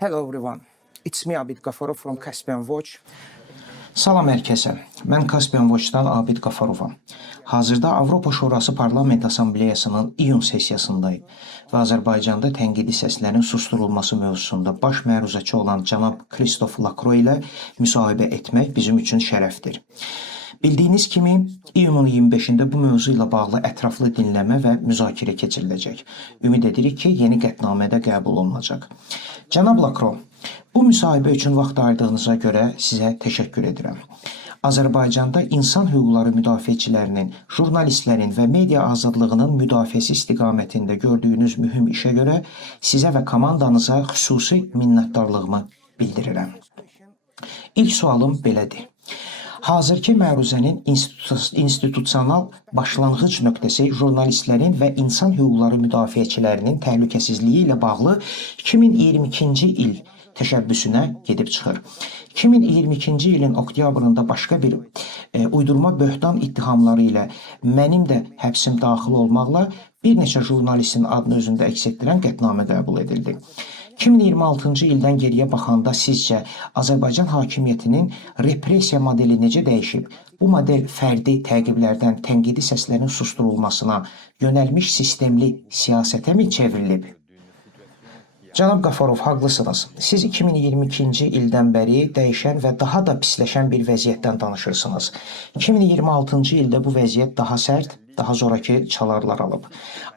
Hello everyone, it's me Abid Qafarov from Caspian Watch. Salam hər kəsə, mən Caspian Watch'dan Abid Qafarovam. Hazırda Avropa Şurası Parlament Assambleyasının iyun sessiyasındayım və Azərbaycanda tənqidi səslərin susturulması mövzusunda baş məruzəçi olan cənab Christophe Lacroix ilə müsahibə etmək bizim üçün şərəfdir. Bildiyiniz kimi, iyunun 25-də bu mövzu ilə bağlı ətraflı dinləmə və müzakirə keçiriləcək. Ümid edirik ki, yeni qətnamədə qəbul olunacaq. Cənab Lacroix, bu müsahibə üçün vaxt ayırdığınıza görə sizə təşəkkür edirəm. Azərbaycanda insan hüquqları müdafiəçilərinin, jurnalistlərin və media azadlığının müdafiəsi istiqamətində gördüyünüz mühüm işə görə sizə və komandanıza xüsusi minnətdarlığımı bildirirəm. İlk sualım belədir. Hazırki məruzənin institusional başlanğıc nöqtəsi jurnalistlərin və insan hüquqları müdafiəçilərinin təhlükəsizliyi ilə bağlı 2022-ci il təşəbbüsünə gedib çıxır. 2022-ci ilin oktyabrında başqa bir uydurma böhtan ittihamları ilə mənim də həbsim daxil olmaqla bir neçə jurnalistin adını özündə əks etdirən qətnamə qəbul edildi. 2026-cı ildən geriyə baxanda sizcə Azərbaycan hakimiyyətinin repressiya modeli necə dəyişib? Bu model fərdi təqiblərdən tənqidi səslərin susturulmasına yönəlmiş sistemli siyasətə mi çevrilib? Cənab Qafarov, haqlısınız. Siz 2022-ci ildən bəri dəyişən və daha da pisləşən bir vəziyyətdən danışırsınız. 2026-cı ildə bu vəziyyət daha sərt, daha zoraki çalarlar alıb.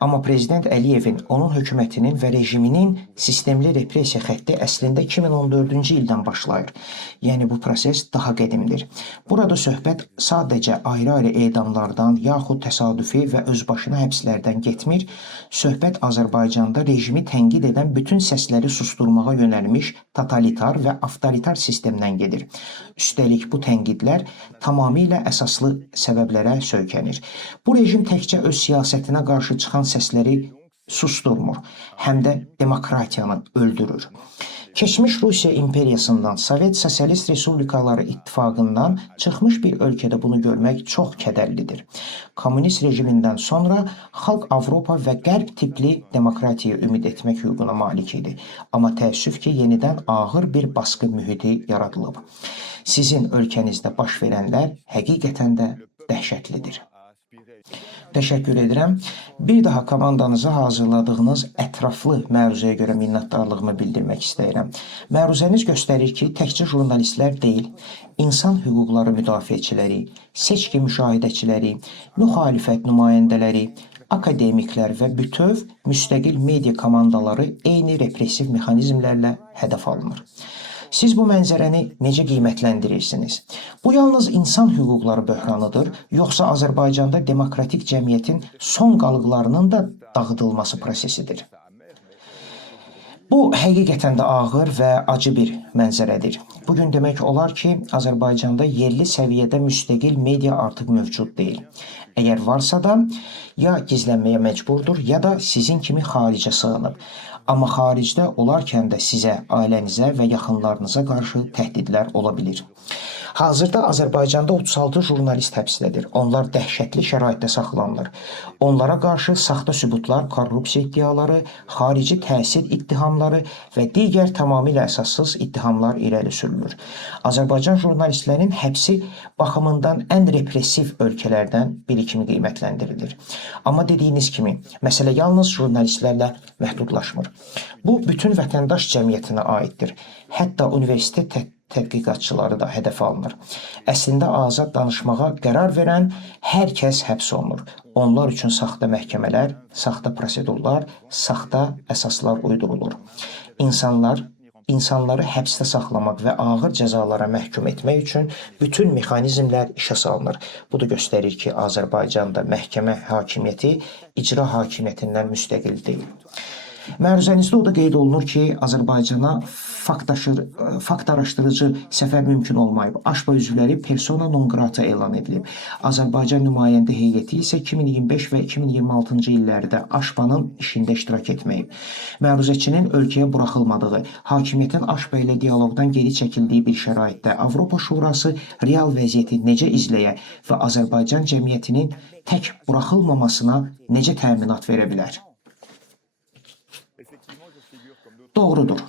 Amma Prezident Əliyevin, onun hökumətinin və rejiminin sistemli repressiya xətti əslində 2014-cü ildən başlayır. Yəni bu proses daha qədimdir. Burada söhbət sadəcə ayrı-ayrı edamlardan, yaxud təsadüfi və özbaşına həbslərdən getmir. Söhbət Azərbaycanda rejimi tənqid edən bütün səsləri susturmağa yönəlmiş totalitar və avtoritar sistemdən gedir. Üstəlik bu tənqidlər tamamilə əsaslı səbəblərə söykənir. Bu rejim təkcə öz siyasətinə qarşı çıxan səsləri susturmur, həm də demokratiyanı öldürür. Keçmiş Rusiya imperiyasından, Sovet Sosialist Respublikaları ittifaqından çıxmış bir ölkədə bunu görmək çox kədərlidir. Kommunist rejimindən sonra xalq Avropa və Qərb tipli demokratiyaya ümid etmək hüququna malik idi. Amma təəssüf ki, yenidən ağır bir baskı mühiti yaradılıb. Sizin ölkənizdə baş verənlər həqiqətən də dəhşətlidir. Təşəkkür edirəm. Bir daha komandanıza hazırladığınız ətraflı məruzəyə görə minnətdarlığımı bildirmək istəyirəm. Məruzəniz göstərir ki, təkcə jurnalistlər deyil, insan hüquqları müdafiəçiləri, seçki müşahidəçiləri, müxalifət nümayəndələri, akademiklər və bütöv müstəqil media komandaları eyni repressiv mexanizmlərlə hədəf alınır. Siz bu mənzərəni necə qiymətləndirirsiniz? Bu yalnız insan hüquqları böhranıdır, yoxsa Azərbaycanda demokratik cəmiyyətin son qalıqlarının da dağıdılması prosesidir? Bu həqiqətən də ağır və acı bir mənzərədir. Bugün demək olar ki, Azərbaycanda yerli səviyyədə müstəqil media artıq mövcud deyil. Əgər varsa da, ya gizlənməyə məcburdur, ya da sizin kimi xaricə sığınıb. Amma xaricdə olarkən də sizə, ailənizə və yaxınlarınıza qarşı təhdidlər ola bilir. Hazırda Azərbaycanda 36 jurnalist həbsdədir. Onlar dəhşətli şəraitdə saxlanılır. Onlara qarşı saxta sübutlar, korrupsiya iddiaları, xarici təsir ittihamları və digər tamamilə əsassız ittihamlar irəli sürülür. Azərbaycan jurnalistlərinin həbsi baxımından ən repressiv ölkələrdən biri kimi qiymətləndirilir. Amma dediyiniz kimi, məsələ yalnız jurnalistlərlə məhdudlaşmır. Bu, bütün vətəndaş cəmiyyətinə aiddir. Hətta universitet tədqiqatçıları da hədəf alınır. Əslində azad danışmağa qərar verən hər kəs həbs olunur. Onlar üçün saxta məhkəmələr, saxta prosedurlar, saxta əsaslar uydurulur. İnsanları həbsdə saxlamaq və ağır cəzalara məhkum etmək üçün bütün mexanizmlər işə salınır. Bu da göstərir ki, Azərbaycanda məhkəmə hakimiyyəti icra hakimiyyətindən müstəqil deyil. Məruzənizdə o da qeyd olunur ki, Azərbaycana fakt araşdırıcı səfər mümkün olmayıb. AŞPA üzvləri persona non grata elan edilib. Azərbaycan nümayəndə heyəti isə 2025 və 2026-cı illərdə AŞPA-nın işində iştirak etməyib. Məruzəçinin ölkəyə buraxılmadığı, hakimiyyətin AŞPA ilə dialoqdan geri çəkildiyi bir şəraitdə Avropa Şurası real vəziyyəti necə izləyə və Azərbaycan cəmiyyətinin tək buraxılmamasına necə təminat verə bilər? Doğrudur.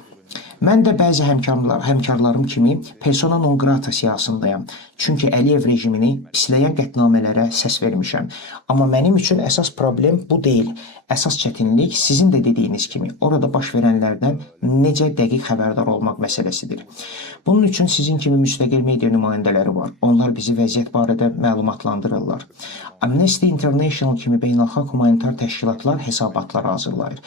Mən də bəzi həmkarlarım kimi persona non grata siyahısındayam. Çünki Əliyev rejimini pisləyən qətnamələrə səs vermişəm. Amma mənim üçün əsas problem bu deyil. Əsas çətinlik sizin də dediyiniz kimi orada baş verənlərdən necə dəqiq xəbərdar olmaq məsələsidir. Bunun üçün sizin kimi müstəqil media nümayəndələri var. Onlar bizi vəziyyət barədə məlumatlandırırlar. Amnesty International kimi beynəlxalq humanitar təşkilatlar hesabatlar hazırlayır.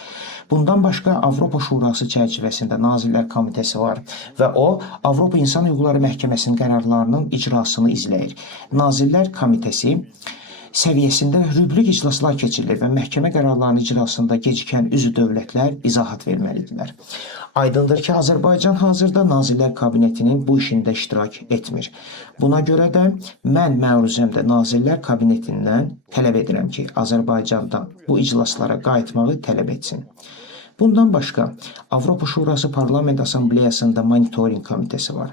Bundan başqa Avropa Şurası çərçivəsində Nazirlər Komitəsi var və o Avropa İnsan Hüquqları Məhkəməsinin qərarlarının icrasını izləyir. Nazirlər Komitəsi səviyyəsində rübrik iclaslar keçirilir və məhkəmə qərarlarının icrasında gecikən üzv dövlətlər izahat verməlidirlər. Aydındır ki, Azərbaycan hazırda Nazirlər Kabinetinin bu işində iştirak etmir. Buna görə də mən məruzəmdə Nazirlər Kabinetindən tələb edirəm ki, Azərbaycandan bu iclaslara qayıtmağı tələb etsin. Bundan başqa, Avropa Şurası Parlament Assambleyasında monitoring komitəsi var.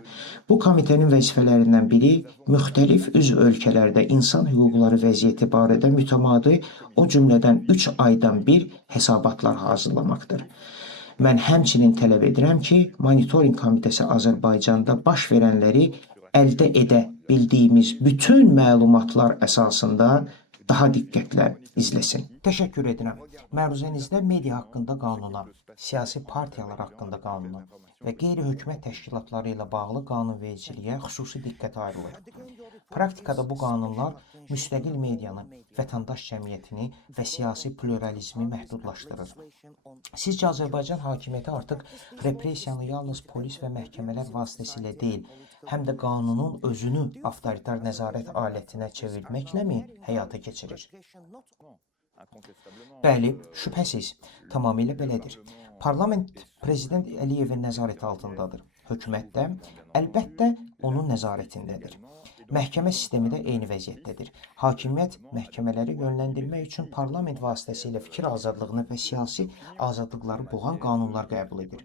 Bu komitənin vəzifələrindən biri müxtəlif üzv ölkələrdə insan hüquqları vəziyyəti barədə mütəmadi, o cümlədən 3 aydan bir hesabatlar hazırlamaqdır. Mən həmçinin tələb edirəm ki, monitoring komitəsi Azərbaycanda baş verənləri əldə edə bildiyimiz bütün məlumatlar əsasında daha diqqətlə izləsin. Təşəkkür edirəm. Məruzənizdə media haqqında qanuna, siyasi partiyalar haqqında qanuna və qeyri-hökumət təşkilatları ilə bağlı qanunvericiliyə xüsusi diqqət ayrılır. Praktikada bu qanunlar müstəqil medianı, vətəndaş cəmiyyətini və siyasi pluralizmi məhdudlaşdırır. Sizcə Azərbaycan hakimiyyəti artıq repressiyanı yalnız polis və məhkəmələr vasitəsilə deyil, həm də qanunun özünü avtoritar nəzarət alətinə çevirməkləmi həyata keçirir? Bəli, şübhəsiz, tamamilə belədir. Parlament Prezident Əliyevin nəzarəti altındadır. Hökumət də, əlbəttə, onun nəzarətindədir. Məhkəmə sistemi də eyni vəziyyətdədir. Hakimiyyət məhkəmələri yönləndirmək üçün parlament vasitəsilə fikir azadlığını və siyasi azadlıqları boğan qanunlar qəbul edir.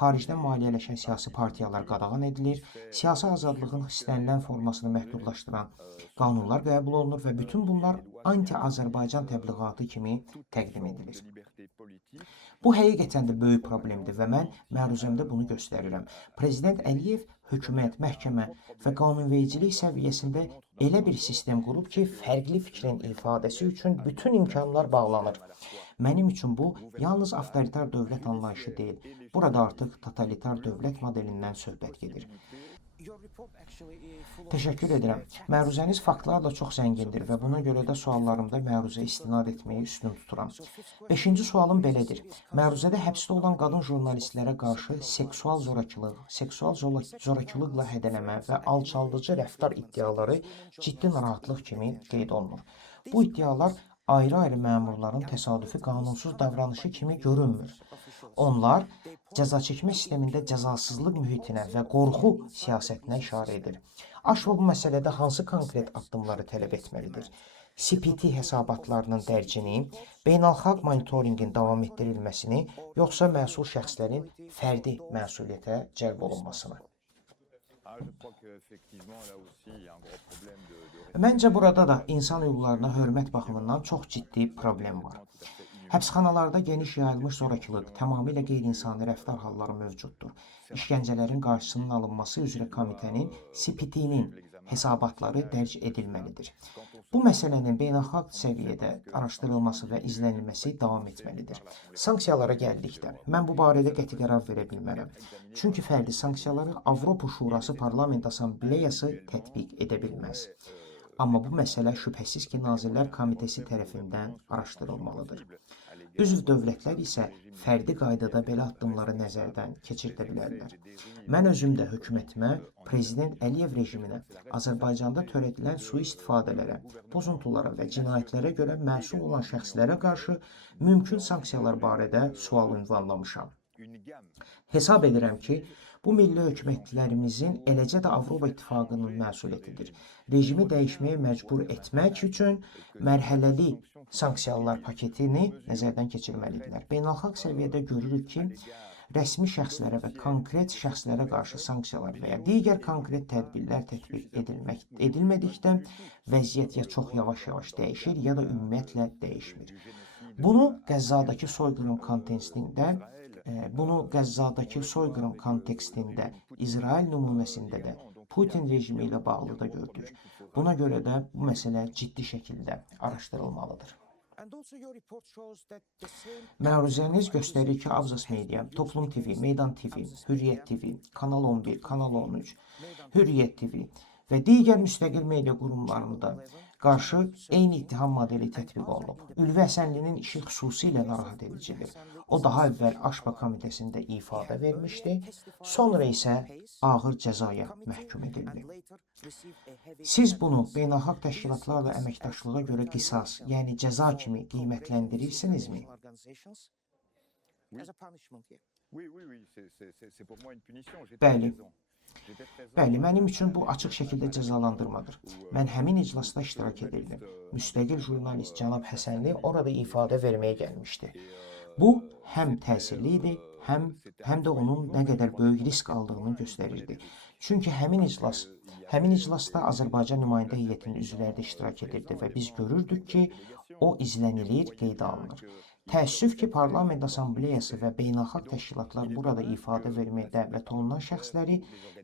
Xaricdən maliyyələşən siyasi partiyalar qadağan edilir, siyasi azadlığın istənilən formasını məhdudlaşdıran qanunlar qəbul olunur və bütün bunlar anti-Azərbaycan təbliğatı kimi təqdim edilir. Bu həqiqətən də böyük problemdir və mən məruzəmdə bunu göstərirəm. Prezident Əliyev hökumət, məhkəmə və qanunvericilik səviyyəsində elə bir sistem qurub ki, fərqli fikrin ifadəsi üçün bütün imkanlar bağlanır. Mənim üçün bu, yalnız avtoritar dövlət anlayışı deyil. Burada artıq totalitar dövlət modelindən söhbət gedir. Təşəkkür edirəm. Məruzəniz faktlarla çox zəngindir və buna görə də suallarımda məruzə istinad etməyi üstün tuturam. 5-ci sualım belədir. Məruzədə həbsdə olan qadın jurnalistlərə qarşı seksual zorakılıqla hədələmə və alçaldıcı rəftar iddiaları ciddi narahatlıq kimi qeyd olunur. Bu iddialar ayrı-ayrı məmurların təsadüfi qanunsuz davranışı kimi görünmür. Onlar cəzaçəkmə sistemində cəzasızlıq mühitinə və qorxu siyasətinə işarə edir. AŞV bu məsələdə hansı konkret addımları tələb etməlidir? CPT hesabatlarının dərcini, beynəlxalq monitorinqin davam etdirilməsini, yoxsa məsul şəxslərin fərdi məsuliyyətə cəlb olunmasını? Məncə burada da insan hüquqlarına hörmət baxımından çox ciddi problem var. Həbsxanalarda geniş yayılmış zorakılıq, tamamilə qeyri-insani rəftar halları mövcuddur. İşgəncələrin qarşısının alınması üzrə komitənin CPT-nin hesabatları dərc edilməlidir. Bu məsələnin beynəlxalq səviyyədə araşdırılması və izlənilməsi davam etməlidir. Sanksiyalara gəldikdə, mən bu barədə qəti qərar verə bilmərəm. Çünki fərdi sanksiyaları Avropa Şurası Parlament Assambleyası tətbiq edə bilməz. Amma bu məsələ şübhəsiz ki, Nazirlər Komitəsi tərəfindən araşdırılmalıdır. Üzv dövlətlər isə fərdi qaydada belə addımları nəzərdən keçirdə bilərlər. Mən özüm də hökumətimə, Prezident Əliyev rejiminə, Azərbaycanda törədilən sui-istifadələrə, pozuntulara və cinayətlərə görə məsul olan şəxslərə qarşı mümkün sanksiyalar barədə sual ünvanlamışam. Hesab edirəm ki, bu milli hökumətlərimizin, eləcə də Avropa İttifaqının məsuliyyətidir. Rejimi dəyişməyə məcbur etmək üçün mərhələli sanksiyalar paketini nəzərdən keçirməlidirlər. Beynəlxalq səviyyədə görürük ki, rəsmi şəxslərə və konkret şəxslərə qarşı sanksiyalar və ya digər konkret tədbirlər tətbiq edilmədikdə vəziyyət ya çox yavaş-yavaş dəyişir, ya da ümumiyyətlə dəyişmir. Bunu Qəzzadakı soyqırım kontekstində Bunu Qəzzadakı soyqırım kontekstində, İsrail nümunəsində də Putin rejimi ilə bağlı da gördük. Buna görə də bu məsələ ciddi şəkildə araşdırılmalıdır. Məruzəniz göstərir ki, Abzas Media, Toplum TV, Meydan TV, Hürriyyət TV, Kanal 11, Kanal 13, Hürriyyət TV və digər müstəqil media qurumlarında qarşı eyni ittiham modeli tətbiq olunub. Ülvi Həsənlinin işi xüsusilə narahat edicidir. O daha əvvəl Aşpa Komitəsində ifadə vermişdi, sonra isə ağır cəzaya məhkum edildi. Siz bunu beynəlxalq təşkilatlarla əməkdaşlığa görə qisas, yəni cəza kimi qiymətləndirirsinizmi? Bəli. Bəli, mənim üçün bu açıq şəkildə cəzalandırmadır. Mən həmin iclasda iştirak edirdim. Müstəqil jurnalist cənab Həsənli orada ifadə verməyə gəlmişdi. Bu həm təsirli idi, həm də onun nə qədər böyük risk aldığını göstərirdi. Çünki həmin iclasda Azərbaycan nümayəndə heyətinin üzvləri də iştirak edirdi və biz görürdük ki, o izlənilir, qeydə alınır. Təəssüf ki, Parlament Assambleyası və beynəlxalq təşkilatlar burada ifadə verməyə dəvət olunan şəxsləri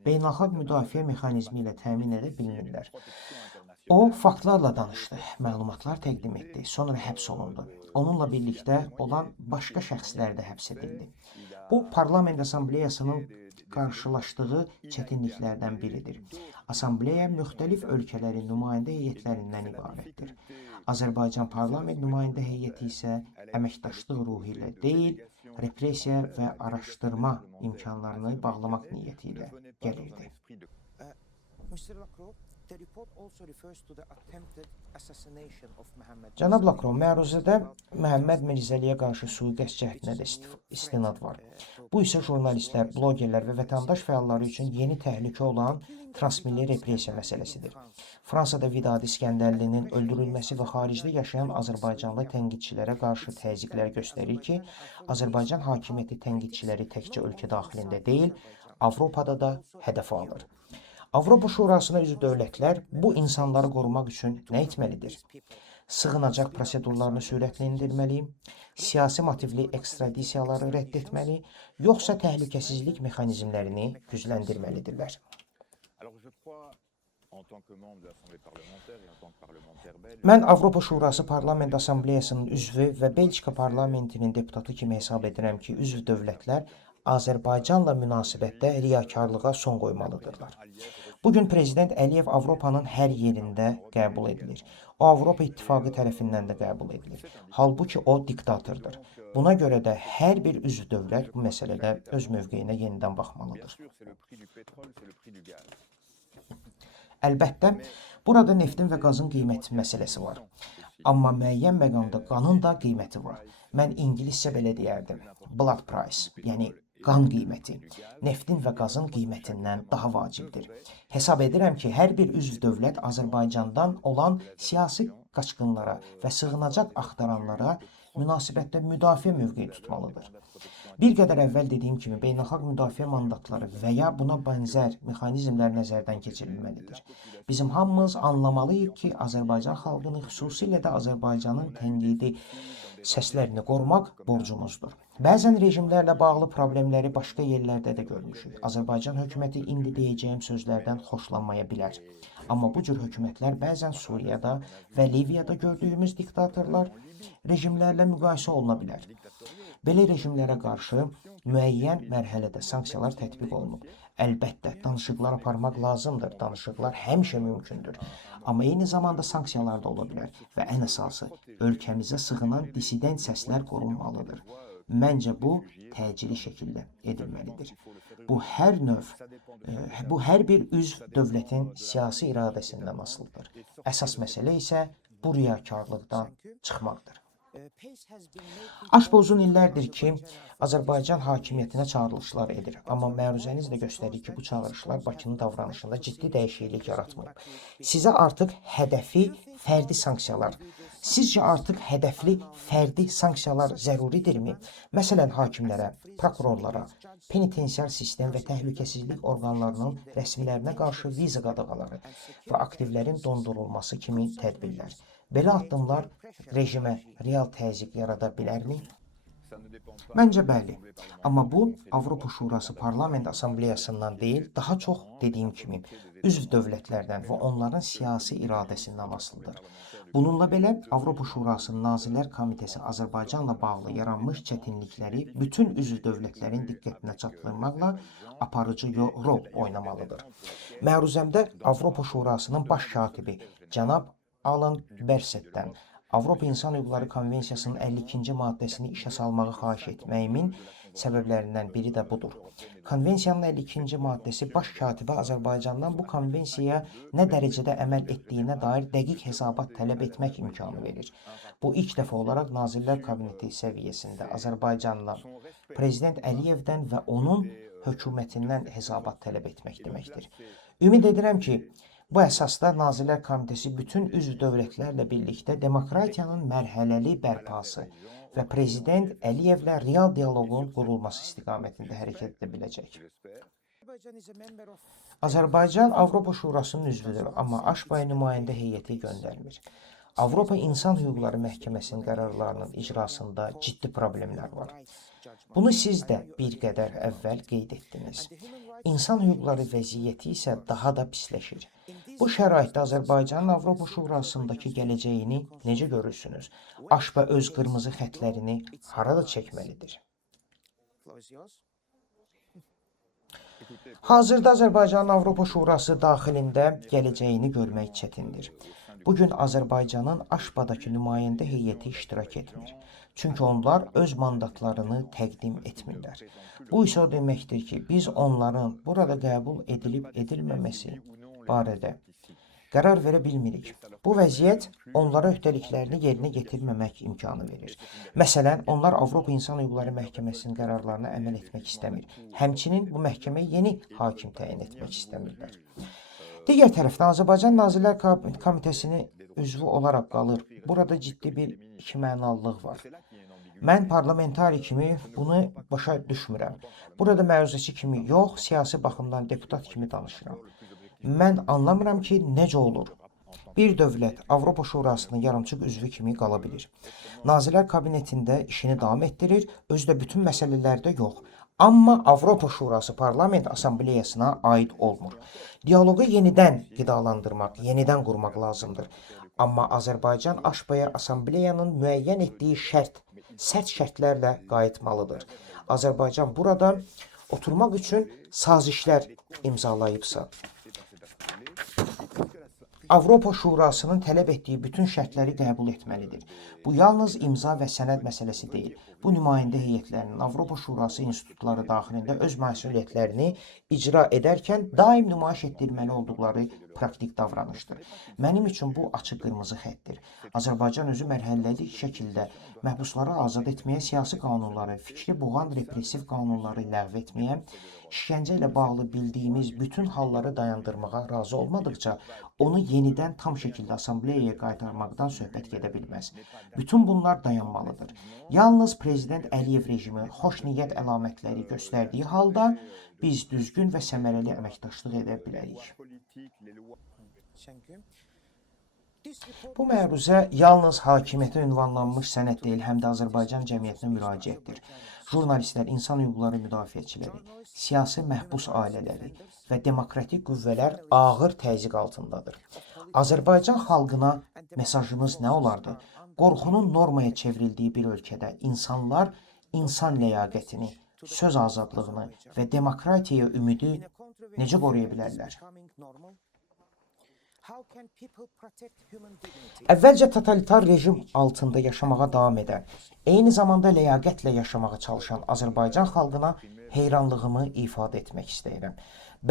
beynəlxalq müdafiə mexanizmi ilə təmin edə bilmirlər. O, faktlarla danışdı, məlumatlar təqdim etdi, sonra həbs olundu. Onunla birlikdə olan başqa şəxslər də həbs edildi. Bu, Parlament Assambleyasının qarşılaşdığı çətinliklərdən biridir. Assambleya müxtəlif ölkələrin nümayəndə heyətlərindən ibarətdir. Azərbaycan parlament nümayəndə heyəti isə əməkdaşlıq ruhu ilə deyil, repressiya və araşdırma imkanlarını bağlamaq niyyəti ilə gəlirdi. Cənab Lakro, məruzədə Məhəmməd Mirzəliyə qarşı sui-qəsd cəhdinə də istinad var. Bu isə jurnalistlər, blogerlər və vətəndaş fəalları üçün yeni təhlükə olan transmilli repressiya məsələsidir. Fransada Vidadi İskəndərlinin öldürülməsi və xaricdə yaşayan Azərbaycanlı tənqidçilərə qarşı təzyiqlər göstərir ki, Azərbaycan hakimiyyəti tənqidçiləri təkcə ölkə daxilində deyil, Avropada da hədəf alır. Avropa Şurasına üzv dövlətlər bu insanları qorumaq üçün nə etməlidir? Sığınacaq prosedurlarını sürətləndirməli, siyasi motivli ekstradisiyaları rədd etməli, yoxsa təhlükəsizlik mexanizmlərini gücləndirməlidirlər? Mən Avropa Şurası Parlament Assambleyasının üzvü və Belçika parlamentinin deputatı kimi hesab edirəm ki, üzv dövlətlər Azərbaycanla münasibətdə riyakarlığa son qoymalıdırlar. Bugün Prezident Əliyev Avropanın hər yerində qəbul edilir. O, Avropa İttifaqı tərəfindən də qəbul edilir. Halbuki o diktatordur. Buna görə də hər bir üzv dövlət bu məsələdə öz mövqeyinə yenidən baxmalıdır. Əlbəttə, burada neftin və qazın qiyməti məsələsi var. Amma müəyyən məqamda qanın da qiyməti var. Mən ingiliscə belə deyərdim. Blood price, yəni qan qiyməti, neftin və qazın qiymətindən daha vacibdir. Hesab edirəm ki, hər bir üzv dövlət Azərbaycandan olan siyasi qaçqınlara və sığınacaq axtaranlara münasibətdə müdafiə mövqeyi tutmalıdır. Bir qədər əvvəl dediyim kimi, beynəlxalq müdafiə mandatları və ya buna bənzər mexanizmlər nəzərdən keçirilməlidir. Bizim hamımız anlamalıyıq ki, Azərbaycan xalqını, xüsusilə də Azərbaycanın tənqidi səslərini qorumaq borcumuzdur. Bəzən rejimlərlə bağlı problemləri başqa yerlərdə də görmüşük. Azərbaycan hökuməti indi deyəcəyim sözlərdən xoşlanmaya bilər. Amma bu cür hökumətlər bəzən Suriyada və Liviyada gördüyümüz diktatorlar rejimlərlə müqayisə oluna bilər. Belə rejimlərə qarşı müəyyən mərhələdə sanksiyalar tətbiq olunub. Əlbəttə, danışıqlar aparmaq lazımdır, danışıqlar həmişə mümkündür. Amma eyni zamanda sanksiyalar da ola bilər və ən əsası, ölkəmizə sığınan dissident səslər qorunmalıdır. Məncə bu təcili şəkildə edilməlidir. Bu hər bir üzv dövlətin siyasi iradəsindən asılıdır. Əsas məsələ isə bu riyakarlıqdan çıxmaqdır. Aşpa uzun illərdir ki, Azərbaycan hakimiyyətinə çağırılışlar edir. Amma məruzəniz də göstərir ki, bu çağırışlar Bakının davranışında ciddi dəyişiklik yaratmayıb. Sizcə artıq hədəfli fərdi sanksiyalar zəruridirmi? Məsələn, hakimlərə, prokurorlara, penitensiar sistem və təhlükəsizlik orqanlarının rəsmilərinə qarşı viza qadağaları və aktivlərin dondurulması kimi tədbirlər. Belə addımlar rejimə real təzyiq yarada bilərmi? Məncə bəli. Amma bu Avropa Şurası Parlament Assambleyasından deyil, daha çox dediyim kimi üzv dövlətlərdən və onların siyasi iradəsindən asılıdır. Bununla belə Avropa Şurasının Nazirlər Komitesi Azərbaycanla bağlı yaranmış çətinlikləri bütün üzv dövlətlərin diqqətinə çatdırmaqla aparıcı rol oynamalıdır. Məruzəmdə Avropa Şurasının baş katibi cənab Alan Bersetdən Avropa İnsan Hüquqları Konvensiyasının 52-ci maddəsini işə salmağı xahiş etməyimin səbəblərindən biri də budur. Konvensiyanın 52-ci maddəsi baş katibə Azərbaycandan bu konvensiyaya nə dərəcədə əməl etdiyinə dair dəqiq hesabat tələb etmək imkanı verir. Bu ilk dəfə olaraq Nazirlər Kabineti səviyyəsində Azərbaycandan, Prezident Əliyevdən və onun hökumətindən hesabat tələb etmək deməkdir. Ümid edirəm ki, bu əsasda Nazirlər Komitesi bütün üzv dövlətlərlə birlikdə demokratiyanın mərhələli bərpası və Prezident Əliyevlə real dialoqun qurulması istiqamətində hərəkət edə biləcək. Azərbaycan Avropa Şurasının üzvüdür, amma Aşbay nümayəndə heyəti göndərmir. Avropa İnsan Hüquqları Məhkəməsinin qərarlarının icrasında ciddi problemlər var. Bunu siz də bir qədər əvvəl qeyd etdiniz. İnsan hüquqları vəziyyəti isə daha da pisləşir. Bu şəraitdə Azərbaycanın Avropa Şurasındakı gələcəyini necə görürsünüz? Aşba öz qırmızı xətlərini harada çəkməlidir? Hazırda Azərbaycanın Avropa Şurası daxilində gələcəyini görmək çətindir. Bugün Azərbaycanın Aşbadakı nümayəndə heyəti iştirak etmir. Çünki onlar öz mandatlarını təqdim etmirlər. Bu isə o deməkdir ki, biz onların burada qəbul edilib-edilməməsi barədə qərar verə bilmirik. Bu vəziyyət onlara öhdəliklərini yerinə yetirməmək imkanı verir. Məsələn, onlar Avropa İnsan Hüquqları Məhkəməsinin qərarlarına əməl etmək istəmir. Həmçinin bu məhkəməyə yeni hakim təyin etmək istəmirlər. Digər tərəfdən Azərbaycan Nazirlər Komitesinin üzvü olaraq qalır. Burada ciddi bir ikimənalılıq var. Mən parlamentari kimi bunu başa düşmürəm. Burada məruzəçi kimi yox, siyasi baxımdan deputat kimi danışıram. Mən anlamıram ki, necə olur. Bir dövlət Avropa Şurasının yarımçıq üzvü kimi qala bilir. Nazirlər Kabinetində işini davam etdirir, özü də bütün məsələlərdə yox. Amma Avropa Şurası Parlament Assambleyasına aid olmur. Dialoqu yenidən qidalandırmaq, yenidən qurmaq lazımdır. Amma Azərbaycan Aşbaya Assambleyanın müəyyən etdiyi sərt şərtlərlə qayıtmalıdır. Azərbaycan burada oturmaq üçün sazişlər imzalayıbsa, Avropa Şurasının tələb etdiyi bütün şərtləri qəbul etməlidir. Bu yalnız imza və sənəd məsələsi deyil. Bu nümayəndə heyətlərinin Avropa Şurası institutları daxilində öz məsuliyyətlərini icra edərkən daim nümayiş etdirməli olduqları praktik davranışdır. Mənim üçün bu açıq qırmızı xəttdir. Azərbaycan özü mərhələli şəkildə məhbusları azad etməyə, siyasi qanunları, fikri boğan repressiv qanunları ləğv etməyə, işgəncə ilə bağlı bildiyimiz bütün halları dayandırmağa razı olmadıqca onu yenidən tam şəkildə assambleyaya qaytarmaqdan söhbət gedə bilməz. Bütün bunlar dayanmalıdır. Yalnız Prezident Əliyev rejimi xoş niyyət əlamətləri göstərdiyi halda biz düzgün və səmərəli əməkdaşlıq edə bilərik. Bu məruzə yalnız hakimiyyətə ünvanlanmış sənəd deyil, həm də Azərbaycan cəmiyyətinə müraciətdir. Jurnalistlər, insan hüquqları müdafiəçiləri, siyasi məhbus ailələri və demokratik qüvvələr ağır təzyiq altındadır. Azərbaycan xalqına mesajımız nə olardı? Qorxunun normaya çevrildiyi bir ölkədə insanlar insan ləyaqətini, söz azadlığını və demokratiyaya ümidi necə qoruya bilərlər? Əvvəlcə totalitar rejim altında yaşamağa davam edən, eyni zamanda ləyaqətlə yaşamağa çalışan Azərbaycan xalqına heyranlığımı ifadə etmək istəyirəm.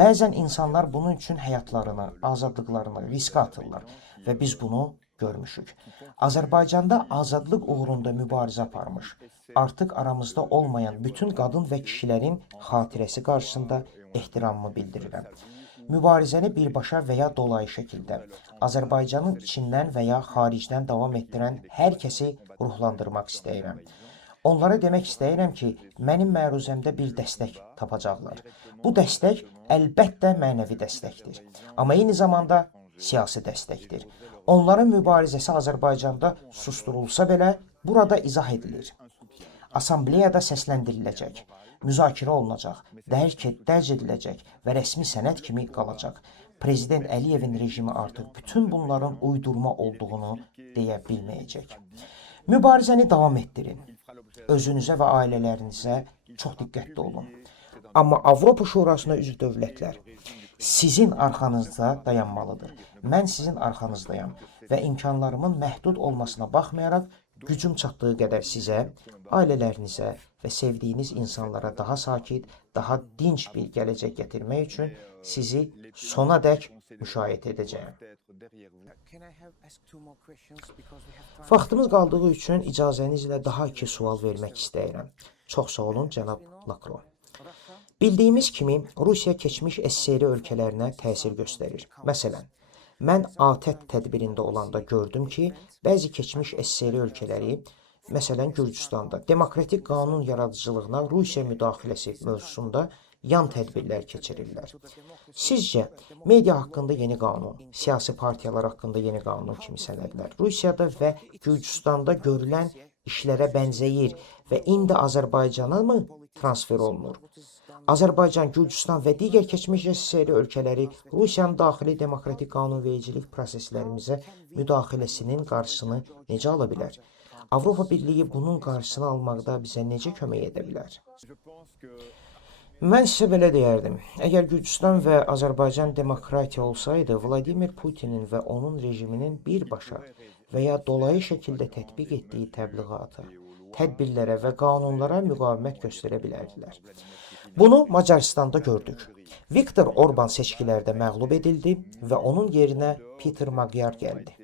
Bəzən insanlar bunun üçün həyatlarını, azadlıqlarını riskə atırlar və biz bunu görmüşük. Azərbaycanda azadlıq uğrunda mübarizə aparmış, artıq aramızda olmayan bütün qadın və kişilərin xatirəsi qarşısında ehtiramımı bildirirəm. Mübarizəni birbaşa və ya dolayı şəkildə Azərbaycanın içindən və ya xaricdən davam etdirən hər kəsi ruhlandırmaq istəyirəm. Onlara demək istəyirəm ki, mənim məruzəmdə bir dəstək tapacaqlar. Bu dəstək əlbəttə mənəvi dəstəkdir, amma eyni zamanda siyasi dəstəkdir. Onların mübarizəsi Azərbaycanda susturulsa belə burada izah edilir. Assambleyada səsləndiriləcək, müzakirə olunacaq, dərc ediləcək və rəsmi sənəd kimi qalacaq. Prezident Əliyevin rejimi artıq bütün bunların uydurma olduğunu deyə bilməyəcək. Mübarizəni davam etdirin. Özünüzə və ailələrinizə çox diqqətli olun. Amma Avropa Şurasına üzv dövlətlər sizin arxanızda dayanmalıdır. Mən sizin arxanızdayam və imkanlarımın məhdud olmasına baxmayaraq gücüm çatdığı qədər sizə, ailələrinizə və sevdiyiniz insanlara daha sakit, daha dinç bir gələcək gətirmək üçün sizi sona dək müşahidə edəcəyim. Vaxtımız qaldığı üçün icazənizlə daha 2 sual vermək istəyirəm. Çox sağ olun, cənab Lakro. Bildiyimiz kimi, Rusiya keçmiş SSR ölkələrinə təsir göstərir. Məsələn, mən ATƏT tədbirində olanda gördüm ki, bəzi keçmiş SSR ölkələri, məsələn Gürcüstanda, demokratik qanun yaradıcılığına Rusiya müdaxiləsi mövzusunda yan tədbirlər keçirirlər. Sizcə, media haqqında yeni qanun, siyasi partiyalar haqqında yeni qanun kimi sənədlər Rusiyada və Gürcüstanda görülən işlərə bənzəyir və indi Azərbaycana mı transfer olunur? Azərbaycan, Gürcüstan və digər keçmiş SSR ölkələri Rusiyanın daxili demokratik qanunvericilik proseslərimizə müdaxiləsinin qarşısını necə ala bilər? Avropa Birliyi bunun qarşısını almaqda bizə necə kömək edə bilər? Mən sizə belə deyərdim. Əgər Gürcüstan və Azərbaycan demokratiya olsaydı, Vladimir Putinin və onun rejiminin birbaşa və ya dolayı şəkildə tətbiq etdiyi təbliğata, tədbirlərə və qanunlara müqavimət göstərə bilərdilər. Bunu Macaristanda gördük. Viktor Orban seçkilərdə məğlub edildi və onun yerinə Peter Magyar gəldi.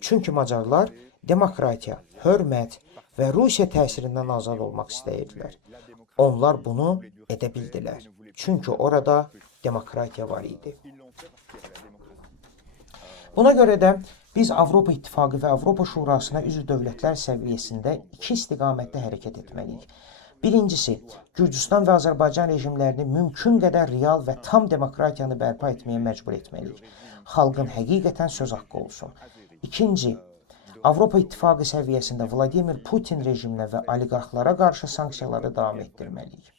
Çünki Macarlar demokratiya, hörmət və Rusiya təsirindən azad olmaq istəyirdilər. Onlar bunu edə bildilər. Çünki orada demokratiya var idi. Buna görə də biz Avropa İttifaqı və Avropa Şurasına üzv dövlətlər səviyyəsində 2 istiqamətdə hərəkət etməliyik. Birincisi, Gürcüstan və Azərbaycan rejimlərini mümkün qədər real və tam demokratiyanı bərpa etməyə məcbur etməliyik. Xalqın həqiqətən söz haqqı olsun. İkinci, Avropa İttifaqı səviyyəsində Vladimir Putin rejiminə və oliqarxlara qarşı sanksiyaları davam etdirməliyik.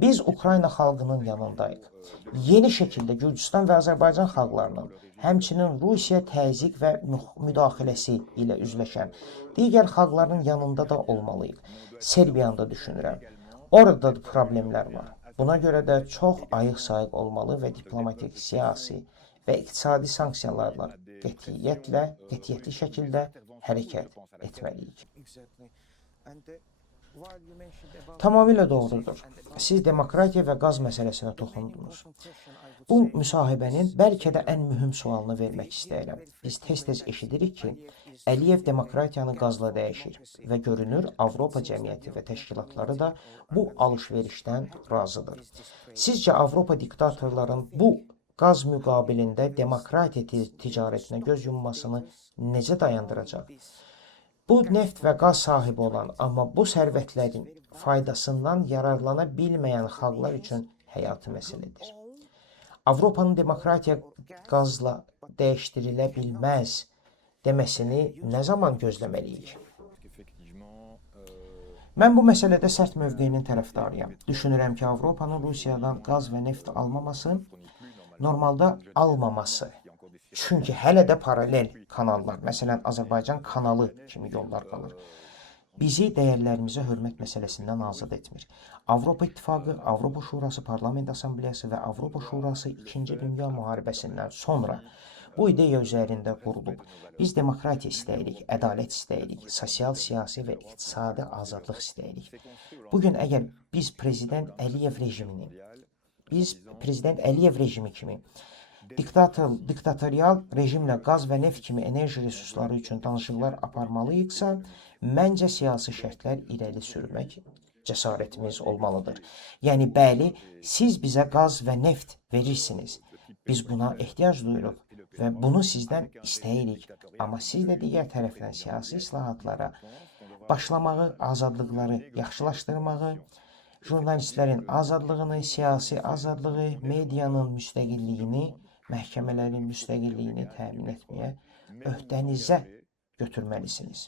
Biz Ukrayna xalqının yanındayıq. Yeni şəkildə Gürcüstan və Azərbaycan xalqlarının, həmçinin Rusiya təzyiq və müdaxiləsi ilə üzləşən digər xalqların yanında da olmalıyıq. Serbiyanı da düşünürəm. Orada da problemlər var. Buna görə də çox ayıq-sayıq olmalı və diplomatik, siyasi və iqtisadi sanksiyalarla qətiyyətli şəkildə hərəkət etməliyik. Tamamilə doğrudur. Siz demokratiya və qaz məsələsinə toxundunuz. Bu müsahibənin bəlkə də ən mühüm sualını vermək istəyirəm. Biz tez-tez eşidirik ki, Əliyev demokratiyanı qazla dəyişir və görünür Avropa cəmiyyəti və təşkilatları da bu alış-verişdən razıdır. Sizcə Avropa diktatorların bu qaz müqabilində demokratiya ticarətinə göz yummasını necə dayandıracaq? Bu neft və qaz sahibi olan, amma bu sərvətlərin faydasından yararlana bilməyən xalqlar üçün həyati məsələdir. Avropanın demokratiya qazla dəyişdirilə bilməz deməsini nə zaman gözləməliyik? Mən bu məsələdə sərt mövqeyinin tərəfdarıyam. Düşünürəm ki, Avropanın Rusiyadan qaz və neft almaması, normalda almaması. Çünki hələ də paralel kanallar, məsələn, Azərbaycan kanalı kimi yollar qalır. Bizi dəyərlərimizə hörmət məsələsindən azad etmir. Avropa İttifaqı, Avropa Şurası Parlament Assambleyası və Avropa Şurası 2-ci Dünya müharibəsindən sonra bu ideya üzərində qurulub. Biz demokratiya istəyirik, ədalət istəyirik, sosial, siyasi və iqtisadi azadlıq istəyirik. Bugün əgər biz Prezident Əliyev rejimi kimi diktatorial rejimlə qaz və neft kimi enerji resursları üçün danışıqlar aparmalıyıqsa, məncə siyasi şərtlər irəli sürmək cəsarətimiz olmalıdır. Yəni, bəli, siz bizə qaz və neft verirsiniz. Biz buna ehtiyac duyuruq və bunu sizdən istəyirik. Amma siz də digər tərəfdən siyasi islahatlara başlamağı, azadlıqları yaxşılaşdırmağı, jurnalistlərin azadlığını, siyasi azadlığı, medianın müstəqilliyini, məhkəmələrin müstəqilliyini təmin etməyə öhdənizə götürməlisiniz.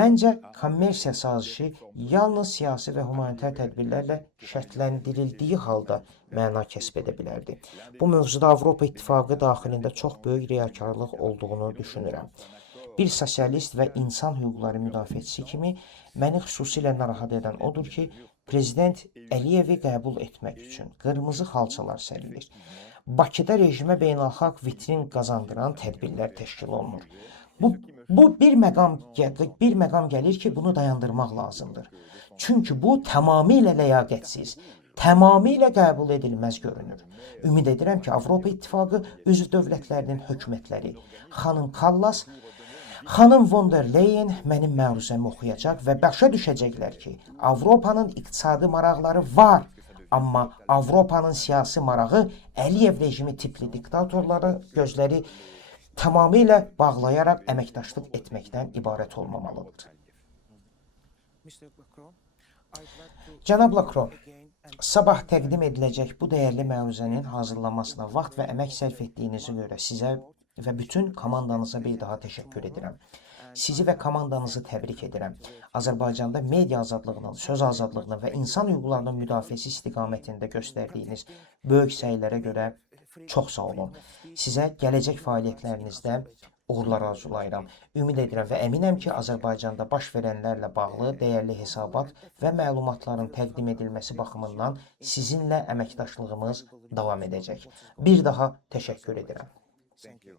Məncə, kommersiya sazişi yalnız siyasi və humanitar tədbirlərlə şərtləndirildiyi halda məna kəsb edə bilərdi. Bu mövzuda Avropa İttifaqı daxilində çox böyük riyakarlıq olduğunu düşünürəm. Bir sosialist və insan hüquqları müdafiəçisi kimi məni xüsusilə narahat edən odur ki, Prezident Əliyevi qəbul etmək üçün qırmızı xalçalar sərilir. Bakıda rejimə beynəlxalq vitrin qazandıran tədbirlər təşkil olunur. Bu bir məqam gəlir ki, bunu dayandırmaq lazımdır. Çünki bu tamamilə ləyaqətsiz, tamamilə qəbul edilməz görünür. Ümid edirəm ki, Avropa İttifaqı üzv dövlətlərinin hökumətləri, xanım Kallas, xanım von der Leyen mənim məruzəmi oxuyacaq və başa düşəcəklər ki, Avropanın iqtisadi maraqları var, amma Avropanın siyasi marağı Əliyev rejimi tipli diktatorları gözləri tamamilə bağlayaraq əməkdaşlıq etməkdən ibarət olmamalıdır. Cənab Lacroix, sabah təqdim ediləcək bu dəyərli məruzənin hazırlanmasına vaxt və əmək sərf etdiyinizə görə sizə və bütün komandanıza bir daha təşəkkür edirəm. Sizi və komandanızı təbrik edirəm. Azərbaycanda media azadlığının, söz azadlığının və insan hüquqlarının müdafiəsi istiqamətində göstərdiyiniz böyük səylərə görə çox sağ olun. Sizə gələcək fəaliyyətlərinizdə uğurlar arzulayıram. Ümid edirəm və əminəm ki, Azərbaycanda baş verənlərlə bağlı dəyərli hesabat və məlumatların təqdim edilməsi baxımından sizinlə əməkdaşlığımız davam edəcək. Bir daha təşəkkür edirəm. Thank you.